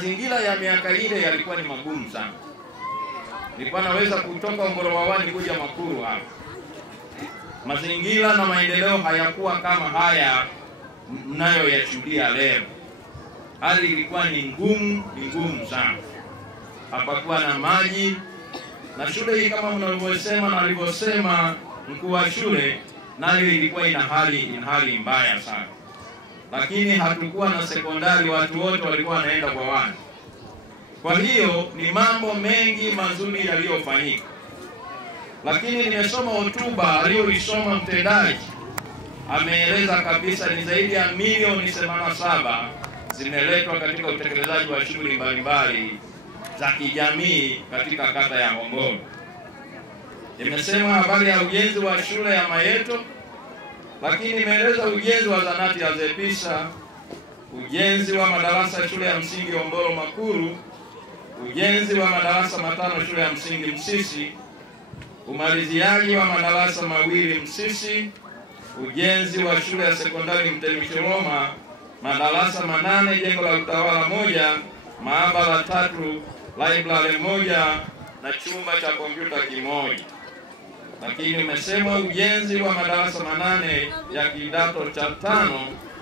mazingira ya miaka ile yalikuwa ni magumu sana. Nilikuwa naweza kutoka Omborowawani kuja Makuru hapa. Mazingira na maendeleo hayakuwa kama haya mnayoyashuhudia leo. Hali ilikuwa ni ngumu sana. Hapakuwa na maji, na shule hii kama mnavyosema na alivyosema mkuu wa shule, nayo ilikuwa ina hali mbaya sana. Lakini hatukuwa na sekondari, watu wote walikuwa wanaenda kwa wana. Kwa hiyo ni mambo mengi mazuri yaliyofanyika. Lakini nimesoma hotuba aliyoisoma mtendaji. Ameeleza kabisa ni zaidi ya milioni 87 zimeletwa katika utekelezaji wa shughuli mbalimbali za kijamii katika kata ya Hombolo. Nimesema habari ya ujenzi wa shule ya Mayeto, lakini nimeeleza ujenzi wa zahanati ya Zepisa, ujenzi wa madarasa shule ya msingi Hombolo Makuru, ujenzi wa madarasa 5 shule ya msingi Msisi, umaliziaji wa madarasa 2 Msisi, ujenzi wa shule ya sekondari Mtemishoroma, madarasa 8 jengo la utawala 1, maabara 3, library 1 na chumba cha kompyuta 1. Lakini umesema ujenzi wa madarasa 8 ya kidato cha 5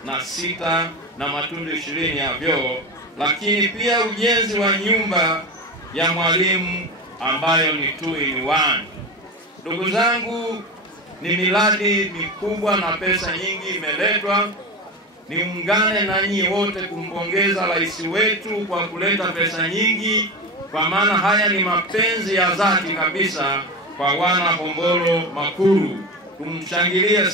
na 6 na matundu 20 ya vyoo, lakini pia ujenzi wa nyumba ya mwalimu ambayo ni 2-in-1. Ndugu zangu, ni miradi mikubwa na pesa nyingi imeletwa. Niungane na nyinyi wote kumpongeza rais wetu kwa kuleta pesa nyingi, kwa maana haya ni mapenzi ya dhati kabisa kwa wana Hombolo Makuru. Tumshangilie.